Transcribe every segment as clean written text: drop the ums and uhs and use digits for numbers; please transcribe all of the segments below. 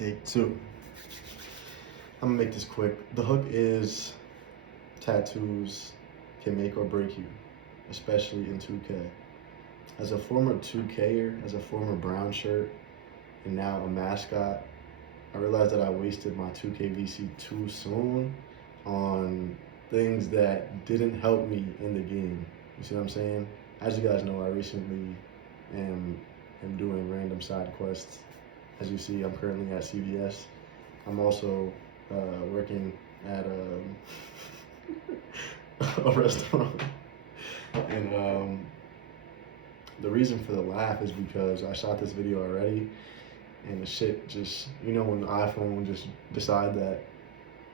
Take two. I'm gonna make this quick. The hook is tattoos can make or break you, especially in 2K. As a former 2Ker, as a former brown shirt, and now a mascot, I realized that I wasted my 2K VC too soon on things that didn't help me in the game. You see what I'm saying? As you guys know, I recently am doing random side quests. As you see, I'm currently at CVS. I'm also working at a restaurant. And the reason for the laugh is because I shot this video already, and the shit just, when the iPhone just decide that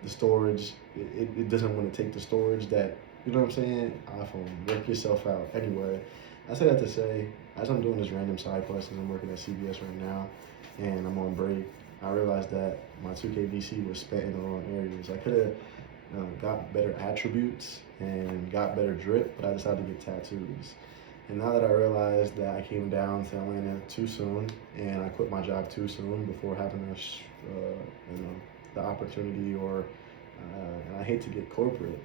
the storage, it doesn't want to take the storage that, you know what I'm saying? iPhone, work yourself out. Anyway, I say that to say, as I'm doing this random side quest, and I'm working at CVS right now, and I'm on break, I realized that my 2K VC was spent in the wrong areas. I could have got better attributes and got better drip, but I decided to get tattoos. And now that I realized that I came down to Atlanta too soon, and I quit my job too soon before having the opportunity, or and I hate to get corporate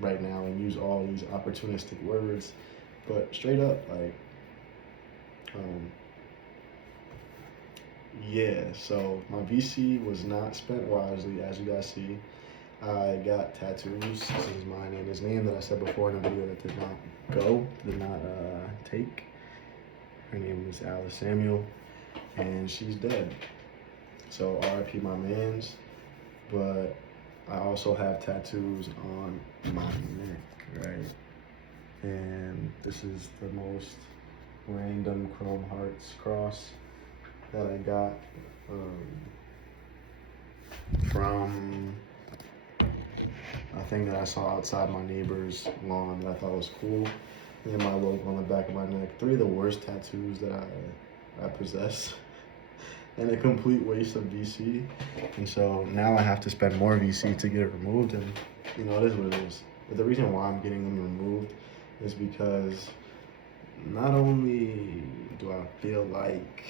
right now and use all these opportunistic words, but straight up, like, yeah. So my VC was not spent wisely, as you guys see. I got tattoos. This is mine and his name that I said before in the video that did not take. Her name is Alice Samuel, and she's dead. So RIP my mans. But I also have tattoos on my neck, right? And this is the most random Chrome Hearts cross that I got from a thing that I saw outside my neighbor's lawn that I thought was cool. And then my logo on the back of my neck. 3 of the worst tattoos that I possess. And a complete waste of VC. And so now I have to spend more VC to get it removed, and it is what it is. But the reason why I'm getting them removed is because not only do I feel like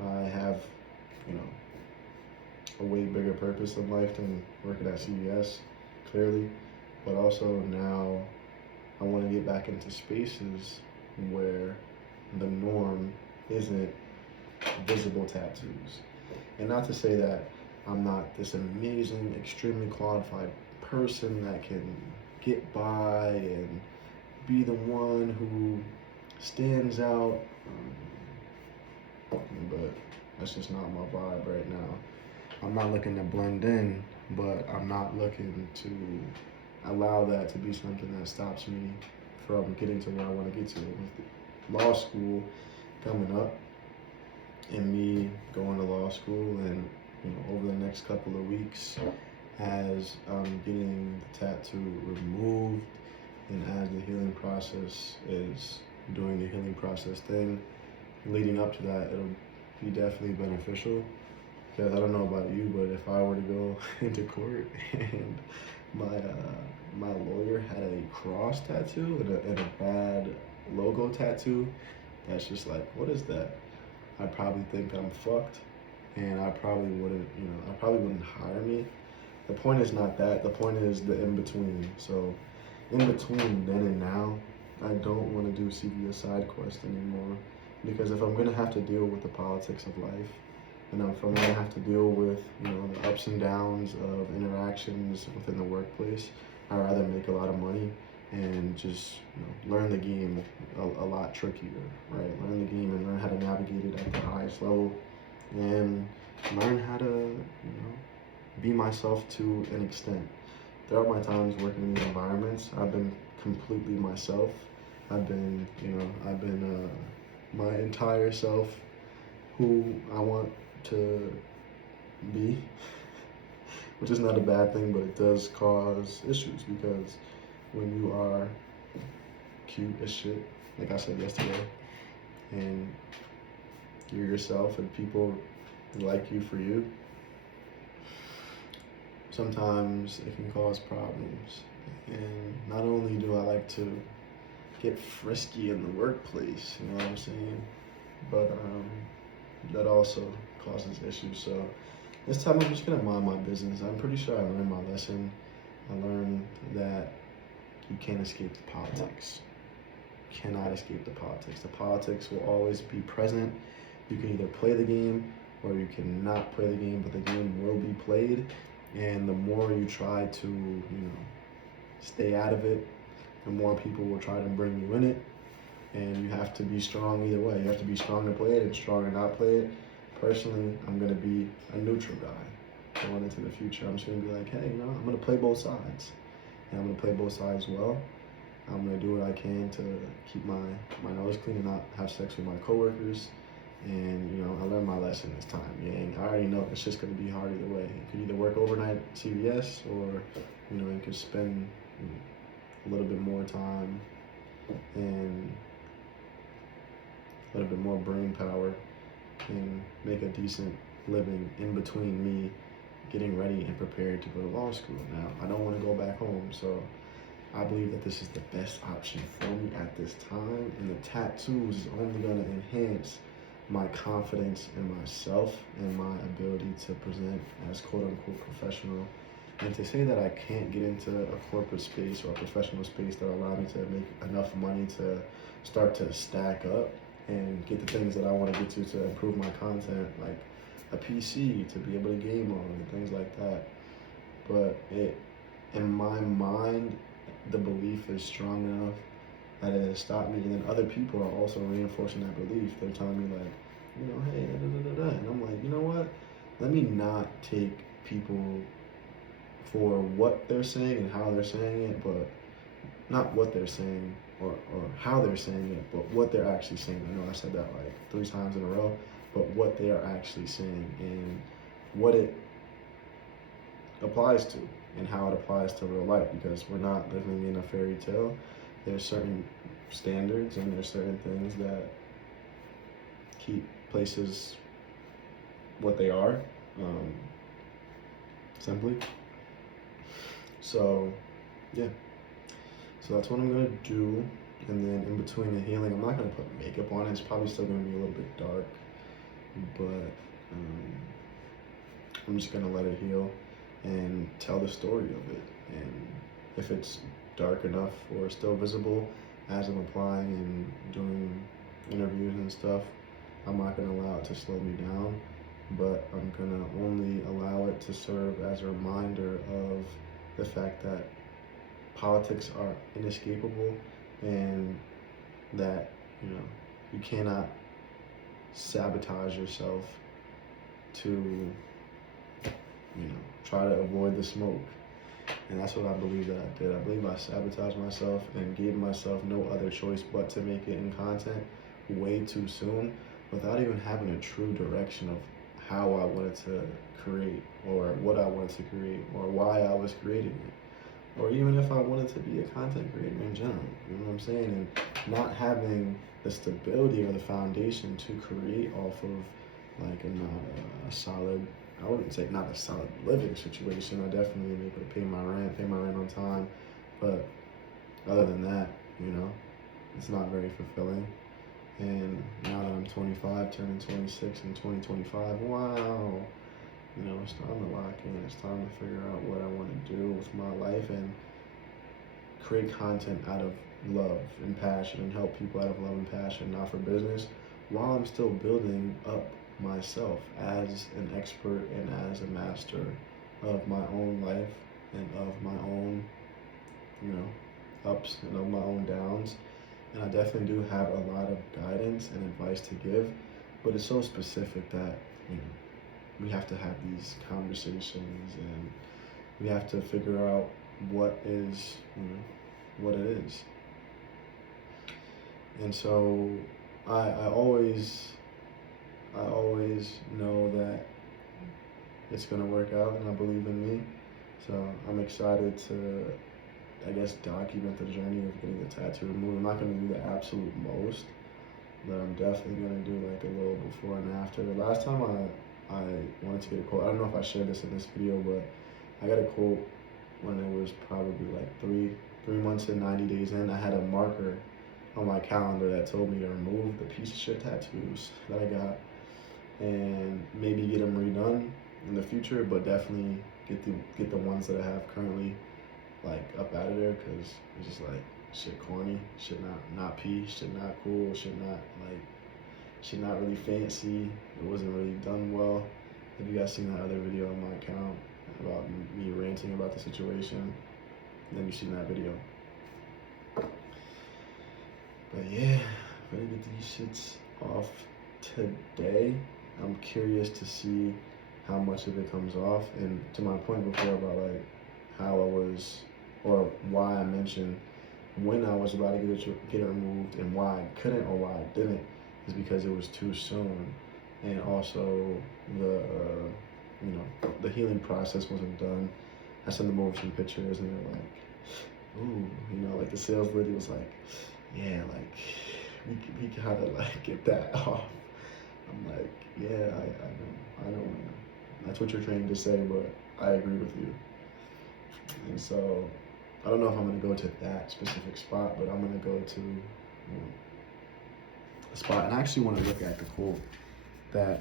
I have, a way bigger purpose in life than working at CVS, clearly, but also now I want to get back into spaces where the norm isn't visible tattoos. And not to say that I'm not this amazing, extremely qualified person that can get by and be the one who stands out, but that's just not my vibe right now. I'm not looking to blend in, but I'm not looking to allow that to be something that stops me from getting to where I want to get to. With law school coming up, and me going to law school, and over the next couple of weeks, as I'm getting the tattoo removed, and as the healing process is doing the healing process thing, leading up to that, it'll be definitely beneficial. Because I don't know about you, but if I were to go into court and my lawyer had a cross tattoo and a bad logo tattoo, that's just like, what is that? I'd probably think I'm fucked, and I probably wouldn't hire me. The point is not that. The point is the in between. So in between then and now, I don't want to do CVS side quest anymore, because if I'm gonna have to deal with the politics of life, if I'm gonna have to deal with the ups and downs of interactions within the workplace, I'd rather make a lot of money and just learn the game a lot trickier, right? Learn the game and learn how to navigate it at the highest level, and learn how to be myself to an extent. Throughout my times working in these environments, I've been completely myself. I've been my entire self, who I want to be, which is not a bad thing, but it does cause issues, because when you are cute as shit, like I said yesterday, and you're yourself and people like you for you, sometimes it can cause problems. And not only do I like to get frisky in the workplace, you know what I'm saying, but that also causes issues. So this time I'm just gonna mind my business. I'm pretty sure I learned my lesson. I learned that you can't escape the politics. You cannot escape the politics. The politics will always be present. You can either play the game or you cannot play the game, but the game will be played. And the more you try to, stay out of it, the more people will try to bring you in it. And you have to be strong either way. You have to be strong to play it and strong to not play it. Personally, I'm gonna be a neutral guy going into the future. I'm just gonna be like, hey, I'm gonna play both sides, and I'm gonna play both sides well. I'm gonna do what I can to keep my nose clean and not have sex with my coworkers. And I learned my lesson this time. I already know it's just gonna be hard either way. You could either work overnight at CVS, or you could spend a little bit more time and a little bit more brain power and make a decent living in between me getting ready and prepared to go to law school. Now, I don't want to go back home, so I believe that this is the best option for me at this time, and the tattoos is only going to enhance my confidence in myself and my ability to present as quote-unquote professional. And to say that I can't get into a corporate space or a professional space that allow me to make enough money to start to stack up and get the things that I want to get to improve my content, like a PC to be able to game on and things like that. But in my mind, the belief is strong enough that it has stopped me, and then other people are also reinforcing that belief. They're telling me like, hey, and I'm like, you know what? Let me not take people for what they're saying and how they're saying it, but not what they're saying or how they're saying it, but what they're actually saying. I know I said that like 3 times in a row, but what they are actually saying and what it applies to and how it applies to real life, because we're not living in a fairy tale. There's certain standards and there's certain things that keep places what they are, simply. So, yeah. So that's what I'm gonna do. And then in between the healing, I'm not gonna put makeup on it. It's probably still gonna be a little bit dark, but I'm just gonna let it heal and tell the story of it. And if it's dark enough or still visible as I'm applying and doing interviews and stuff, I'm not gonna allow it to slow me down, but I'm gonna only allow it to serve as a reminder of the fact that politics are inescapable, and that you cannot sabotage yourself to try to avoid the smoke. And that's what I believe that I did. I believe I sabotaged myself and gave myself no other choice but to make it in content way too soon, without even having a true direction of how I wanted to create, or what I wanted to create, or why I was creating it, or even if I wanted to be a content creator in general. You know what I'm saying? And not having the stability or the foundation to create off of like a solid, I wouldn't say not a solid living situation. I definitely am able to pay my rent on time, but other than that, it's not very fulfilling. And now that I'm 25, turning 26 in 2025, wow, it's time to lock in. It's time to figure out what I want to do with my life and create content out of love and passion and help people out of love and passion, not for business, while I'm still building up myself as an expert and as a master of my own life and of my own, ups and of my own downs. And I definitely do have a lot of guidance and advice to give, but it's so specific that, we have to have these conversations, and we have to figure out what is, what it is. And so I always know that it's gonna work out, and I believe in me. So I'm excited to, I guess, document the journey of getting the tattoo removed. I'm not gonna do the absolute most, but I'm definitely gonna do like a little before and after. The last time I wanted to get a quote, I don't know if I shared this in this video, but I got a quote when it was probably like three months and 90 days in. I had a marker on my calendar that told me to remove the piece of shit tattoos that I got. and maybe get them redone in the future, but definitely get the ones that I have currently like up out of there, because it's just like shit corny, shit not P, shit not cool, shit not really fancy. It wasn't really done well. Have you guys seen that other video on my account about me ranting about the situation? Then you've seen that video. But yeah, I'm gonna get these shits off today. I'm curious to see how much of it comes off. And to my point before about like how I was, or why I mentioned when I was about to get it removed and why I couldn't or why I didn't, is because it was too soon, and also the the healing process wasn't done. I sent them over some pictures and they're like, ooh, like the sales lady was like, yeah, like we gotta like get that off. I'm like, yeah, I know, man. That's what you're trained to say, but I agree with you. And so I don't know if I'm gonna go to that specific spot, but I'm gonna go to a spot, and I actually want to look at the quote that